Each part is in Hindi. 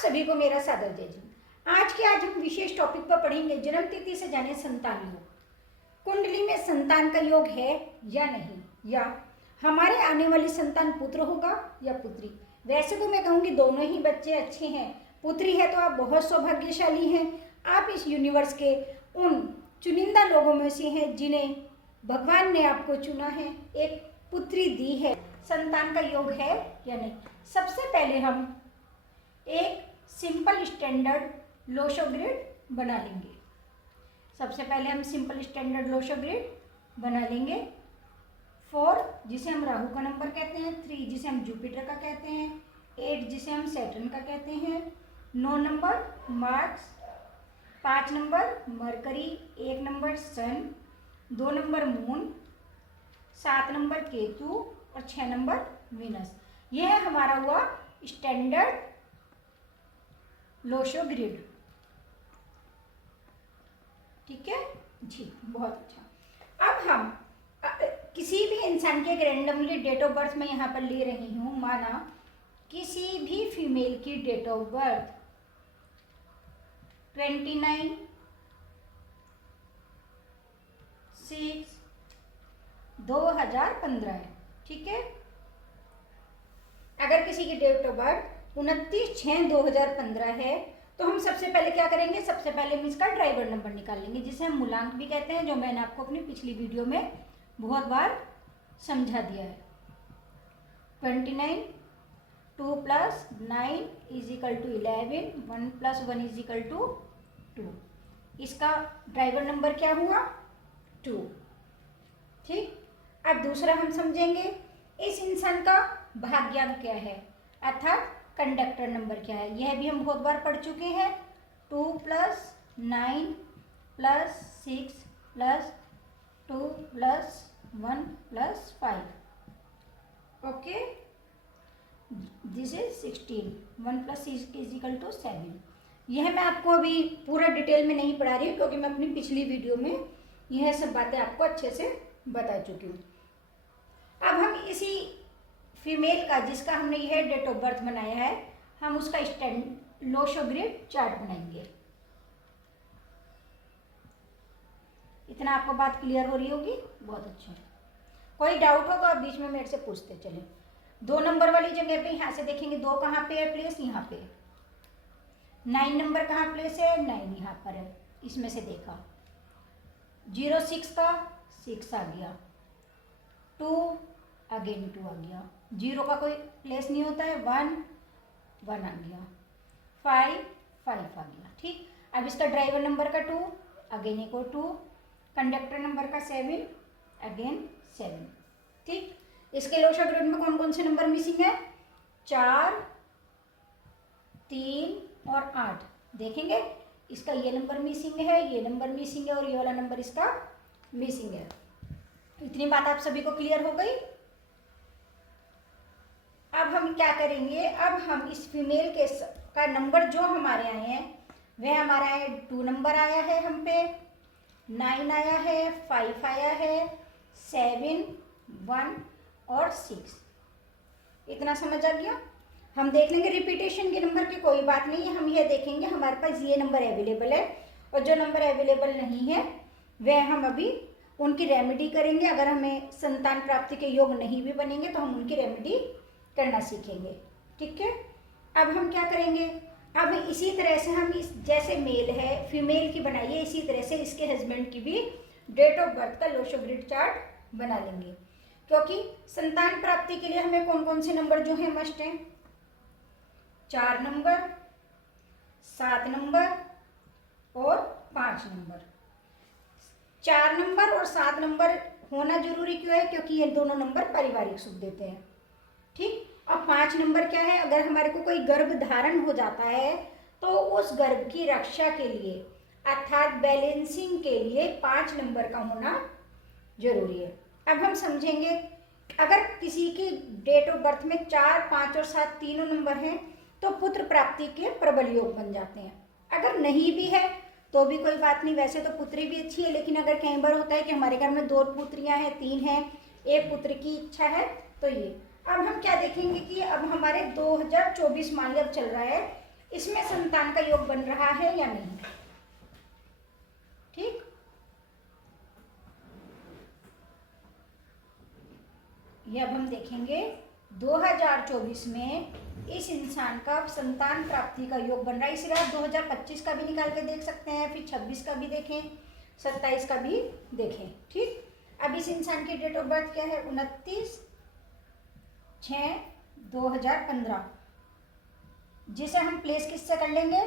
सभी को मेरा सादर जय जी। आज हम विशेष टॉपिक पर पढ़ेंगे जन्म तिथि से जाने संतान योग। कुंडली में संतान का योग है या नहीं, या हमारे आने वाली संतान पुत्र होगा या पुत्री। वैसे तो मैं कहूँगी दोनों ही बच्चे अच्छे हैं। पुत्री है तो आप बहुत सौभाग्यशाली हैं। आप इस यूनिवर्स के उन चुनिंदा लोगों में से हैं जिन्हें भगवान ने आपको चुना है, एक पुत्री दी है। संतान का योग है या नहीं। सबसे पहले हम एक सिंपल स्टैंडर्ड लोशो ग्रिड बना लेंगे। सबसे पहले हम सिंपल स्टैंडर्ड लोशो ग्रिड बना लेंगे। 4 जिसे हम राहु का नंबर कहते हैं, 3 जिसे हम जुपिटर का कहते हैं, 8 जिसे हम सैटर्न का कहते हैं, 9 number Mars, 5 number Mercury, 1 number sun, 2 number moon, 7 number Ketu और 6 नंबर वीनस। यह है हमारा हुआ स्टैंडर्ड लोशो ग्रिड। ठीक है जी, बहुत अच्छा। अब हम किसी भी इंसान के रैंडमली डेट ऑफ बर्थ में यहाँ पर ले रही हूँ। माना किसी भी फीमेल की डेट ऑफ बर्थ 29/6/2015 है। ठीक है, अगर किसी की डेट ऑफ बर्थ 29/6/2015 है तो हम सबसे पहले क्या करेंगे, सबसे पहले हम इसका ड्राइवर नंबर निकाल लेंगे, जिसे हम मूलांक भी कहते हैं, जो मैंने आपको अपनी पिछली वीडियो में बहुत बार समझा दिया है। 29, 2 + 9 = 11, 1 + 1 = 2। इसका ड्राइवर नंबर क्या हुआ, 2। ठीक, अब दूसरा हम समझेंगे इस इंसान का भाग्यांक क्या है, अर्थात कंडक्टर नंबर क्या है। यह भी हम बहुत बार पढ़ चुके हैं। 2 + 9 + 6 + 2 + 1 + 5। Okay, this is 16। 1 + 6 = 7। यह मैं आपको अभी पूरा डिटेल में नहीं पढ़ा रही हूँ, क्योंकि मैं अपनी पिछली वीडियो में यह सब बातें आपको अच्छे से बता चुकी हूँ। अब हम इसी फीमेल का, जिसका हमने यह डेट ऑफ बर्थ बनाया है, हम उसका लोशो ग्रिड चार्ट बनाएंगे। इतना आपको बात क्लियर हो रही होगी, बहुत अच्छा। कोई डाउट हो तो आप बीच में मेरे से पूछते चलें। 2 नंबर वाली जगह पे यहाँ से देखेंगे 2 कहाँ पे है प्लेस, यहाँ पे। 9 नंबर कहाँ प्लेस है, 9 यहाँ पर है, इसमें से देखा। 06 का 6 आ गया, 2 अगेन 2 आ गया, 0 का कोई प्लेस नहीं होता है, 1 1 आ गया, 5 5 आ गया। ठीक, अब इसका ड्राइवर नंबर का 2 अगेन इक्वल 2, कंडक्टर नंबर का 7 अगेन 7। ठीक, इसके लोशो ग्रिड में कौन कौन से नंबर मिसिंग है, 4, 3 और 8। देखेंगे इसका ये नंबर मिसिंग है, ये नंबर मिसिंग है और ये वाला नंबर इसका मिसिंग है। इतनी बात आप सभी को क्लियर हो गई। अब हम क्या करेंगे, अब हम इस फीमेल के का नंबर जो हमारे आए हैं वह हमारा है 2 नंबर आया है, हम पे 9 आया है, 5 आया है, 7, 1 और 6। इतना समझ आ गया। हम देख लेंगे रिपीटेशन के नंबर की कोई बात नहीं है। हम ये देखेंगे हमारे पास ये नंबर अवेलेबल है, और जो नंबर अवेलेबल नहीं है वह हम अभी उनकी रेमेडी करेंगे। अगर हमें संतान प्राप्ति के योग नहीं भी बनेंगे तो हम उनकी रेमेडी करना सीखेंगे। ठीक है, अब हम क्या करेंगे, अब इसी तरह से हम इस जैसे मेल है फीमेल की बनाइए, इसी तरह से इसके हस्बैंड की भी डेट ऑफ बर्थ का लोशो ग्रिड चार्ट बना लेंगे। क्योंकि संतान प्राप्ति के लिए हमें कौन कौन से नंबर जो है मस्ट हैं, 4 नंबर, 7 नंबर और 5 नंबर। 4 नंबर और 7 नंबर होना जरूरी क्यों है, क्योंकि ये दोनों नंबर पारिवारिक सुख देते हैं। ठीक, अब 5 नंबर क्या है, अगर हमारे को कोई गर्भ धारण हो जाता है तो उस गर्भ की रक्षा के लिए अर्थात बैलेंसिंग के लिए 5 नंबर का होना जरूरी है। अब हम समझेंगे, अगर किसी की डेट ऑफ बर्थ में 4, 5 और 7 तीनों नंबर हैं तो पुत्र प्राप्ति के प्रबल योग बन जाते हैं। अगर नहीं भी है तो भी कोई बात नहीं, वैसे तो पुत्री भी अच्छी है, लेकिन अगर कई बार होता है कि हमारे घर में 2 पुत्रियां हैं, 3 हैं, एक पुत्र की इच्छा है, तो ये अब हम क्या देखेंगे कि अब हमारे 2024 मान लो चल रहा है, इसमें संतान का योग बन रहा है या नहीं। ठीक, ये अब हम देखेंगे 2024 में इस इंसान का संतान प्राप्ति का योग बन रहा है। इसलिए आप 2025 का भी निकाल के देख सकते हैं, फिर 26 का भी देखें, 27 का भी देखें। ठीक, अब इस इंसान की डेट ऑफ बर्थ क्या है, 29/6/2015, जिसे हम प्लेस किससे कर लेंगे,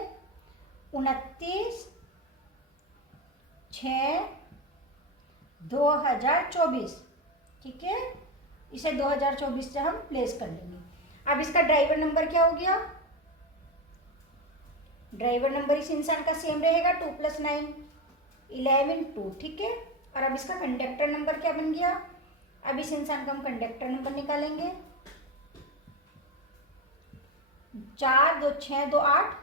29/6/2024। ठीक है, इसे 2024 से हम प्लेस कर लेंगे। अब इसका ड्राइवर नंबर क्या हो गया, ड्राइवर नंबर इस इंसान का सेम रहेगा 2 + 9 11 2। ठीक है, और अब इसका कंडक्टर नंबर क्या बन गया, अब इस इंसान का हम कंडक्टर नंबर निकालेंगे, 4 2 6 2 8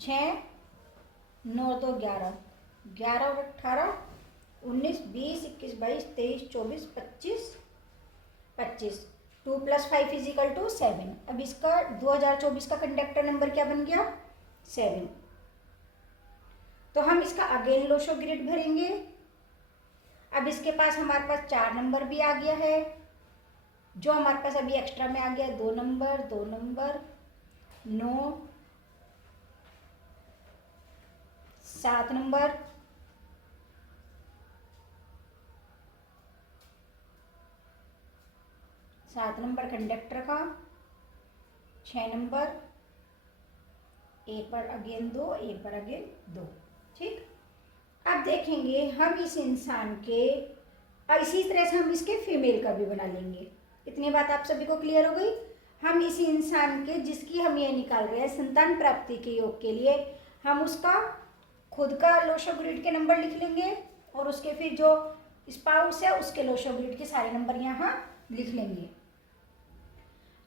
6 9 2 11 11 और 18 19 20 21 22 23 24 25 2 + 5 = 7। अब इसका 2024 का कंडक्टर नंबर क्या बन गया, 7। तो हम इसका अगेन लोशो ग्रिड भरेंगे। अब इसके पास हमारे पास 4 नंबर भी आ गया है, जो हमारे पास अभी एक्स्ट्रा में आ गया है 2 number 2 number 9 7 number 7 number conductor का, 6 नंबर, एक बार अगेन 2 एक बार अगेन 2। ठीक, अब देखेंगे हम इस इंसान के, इसी तरह से हम इसके फीमेल का भी बना लेंगे। इतनी बात आप सभी को क्लियर हो गई। हम इस इंसान के, जिसकी हम ये निकाल रहे हैं संतान प्राप्ति के योग के लिए, हम उसका खुद का लोशो ग्रिड के नंबर लिख लेंगे और उसके फिर जो स्पाउस है उसके लोशो ग्रिड के सारे नंबर यहाँ लिख लेंगे।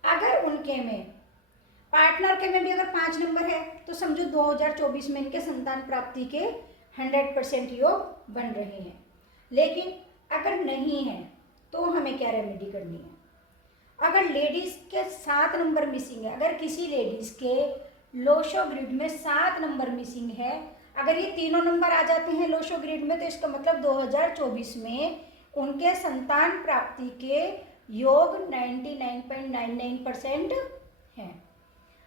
अगर उनके में, पार्टनर के में भी अगर 5 नंबर है तो समझो 2024 में इनके संतान प्राप्ति के 100% योग बन रहे हैं। लेकिन अगर नहीं है तो हमें क्या रेमेडी करनी है, अगर लेडीज के 7 नंबर मिसिंग है, अगर किसी लेडीज के लोशो ग्रिड में 7 नंबर मिसिंग है, अगर ये तीनों नंबर आ जाते हैं लोशो ग्रिड में, तो इसका मतलब 2024 में उनके संतान प्राप्ति के योग 99.99% है।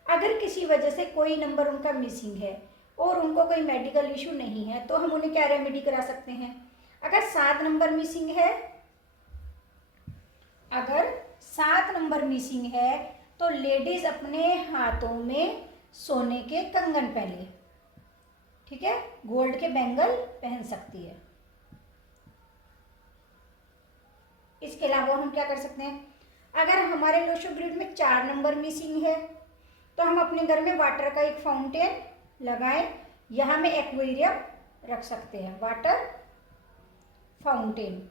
अगर किसी वजह से कोई नंबर उनका मिसिंग है और उनको कोई मेडिकल इशू नहीं है, तो हम उन्हें क्या रेमेडी करा सकते हैं। अगर 7 नंबर मिसिंग है, अगर 7 नंबर मिसिंग है तो लेडीज अपने हाथों में सोने के कंगन पहने, ठीक है, गोल्ड के बैंगल पहन सकती है। इसके अलावा हम क्या कर सकते हैं, अगर हमारे लोशो ग्रिड में 4 नंबर मिसिंग है तो हम अपने घर में वाटर का एक फाउंटेन लगाएं। यहाँ में एक्वेरियम रख सकते हैं, वाटर फाउंटेन।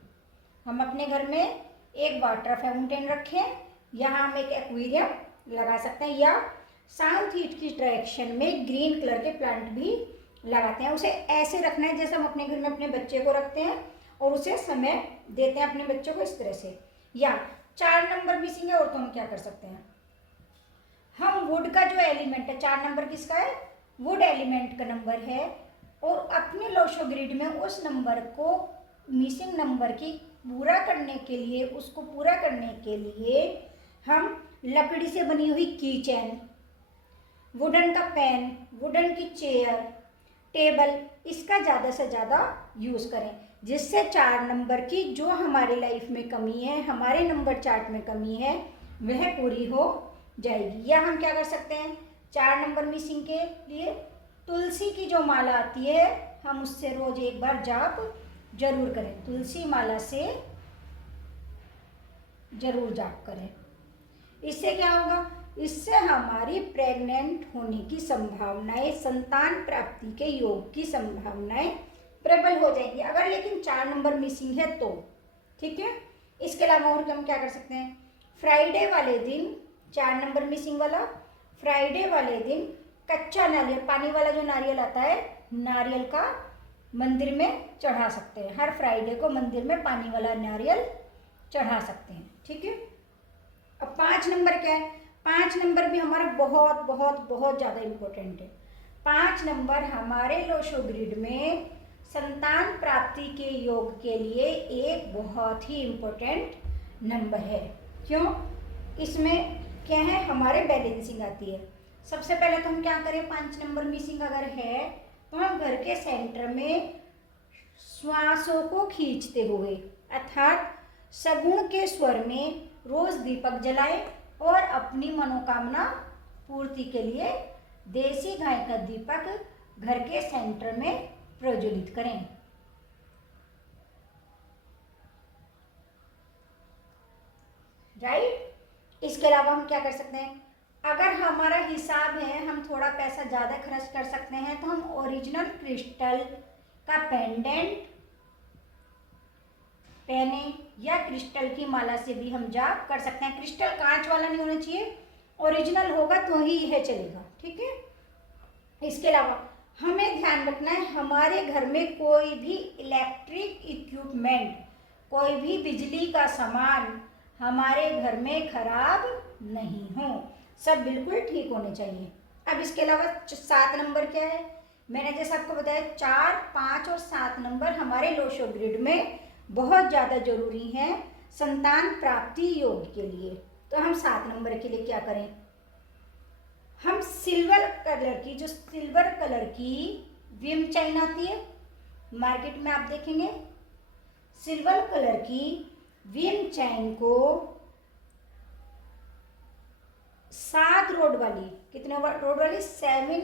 हम अपने घर में एक वाटर फाउंटेन रखें, यहाँ हम एक एक्वेरियम लगा सकते हैं, या साउथ ईस्ट की डायरेक्शन में ग्रीन कलर के प्लांट भी लगाते हैं। उसे ऐसे रखना है जैसे हम अपने घर में अपने बच्चे को रखते हैं और उसे समय देते हैं अपने बच्चों को, इस तरह से। या 4 नंबर मिसिंग है और तो हम क्या कर सकते हैं, हम वुड का जो एलिमेंट है, 4 नंबर किसका है, वुड एलिमेंट का नंबर है, और अपने लोशो ग्रिड में उस नंबर को, मिसिंग नंबर की पूरा करने के लिए, उसको पूरा करने के लिए हम लकड़ी से बनी हुई की चैन, वुडन का पेन, वुडन की चेयर, टेबल, इसका ज़्यादा से ज़्यादा यूज़ करें, जिससे 4 नंबर की जो हमारे लाइफ में कमी है, हमारे नंबर चार्ट में कमी है, वह पूरी हो जाएगी। या हम क्या कर सकते हैं, 4 नंबर मिसिंग के लिए तुलसी की जो माला आती है, हम उससे रोज एक बार जाप जरूर करें, तुलसी माला से जरूर जाप करें। इससे क्या होगा, इससे हमारी प्रेग्नेंट होने की संभावनाएं, संतान प्राप्ति के योग की संभावनाएं प्रबल हो जाएंगी। अगर लेकिन 4 नंबर मिसिंग है तो ठीक है। इसके अलावा और हम क्या कर सकते हैं, फ्राइडे वाले दिन, 4 नंबर मिसिंग वाला, फ्राइडे वाले दिन कच्चा नारियल, पानी वाला जो नारियल आता है, नारियल का मंदिर में चढ़ा सकते हैं। हर फ्राइडे को मंदिर में पानी वाला नारियल चढ़ा सकते हैं, ठीक है। अब 5 नंबर क्या है, 5 नंबर भी हमारा बहुत बहुत बहुत ज़्यादा इम्पोर्टेंट है। 5 नंबर हमारे लोशो ग्रिड में संतान प्राप्ति के योग के लिए एक बहुत ही इम्पोर्टेंट नंबर है। क्यों? इसमें क्या है, हमारे बैलेंसिंग आती है। सबसे पहले तो हम क्या करें, 5 नंबर मिसिंग अगर है तो हम घर के सेंटर में श्वासों को खींचते हुए अर्थात सगुण के स्वर में रोज दीपक जलाएं और अपनी मनोकामना पूर्ति के लिए देसी गाय का दीपक घर के सेंटर में प्रज्वलित करें। राइट? इसके अलावा हम क्या कर सकते हैं, अगर हमारा हिसाब है हम थोड़ा पैसा ज़्यादा खर्च कर सकते हैं तो हम ओरिजिनल क्रिस्टल का पेंडेंट पहने या क्रिस्टल की माला से भी हम जाप कर सकते हैं। क्रिस्टल कांच वाला नहीं होना चाहिए, ओरिजिनल होगा तो ही यह चलेगा। ठीक है? इसके अलावा हमें ध्यान रखना है हमारे घर में कोई भी इलेक्ट्रिक इक्विपमेंट, कोई भी बिजली का सामान हमारे घर में खराब नहीं हो, सब बिल्कुल ठीक होने चाहिए। अब इसके अलावा 7 नंबर क्या है, मैंने जैसे आपको बताया 4, 5 और 7 नंबर हमारे लोशो ग्रिड में बहुत ज़्यादा जरूरी है संतान प्राप्ति योग के लिए। तो हम 7 नंबर के लिए क्या करें, हम सिल्वर कलर की विम चैन आती है मार्केट में, आप देखेंगे सिल्वर कलर की विम चैन को 7 रोड वाली, कितने रोड वाली, 7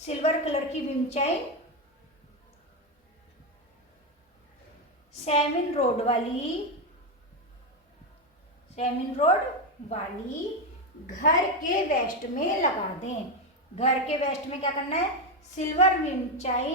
सिल्वर कलर की विम चैन 7 रोड वाली घर के वेस्ट में लगा दें। घर के वेस्ट में क्या करना है, सिल्वर विम चैन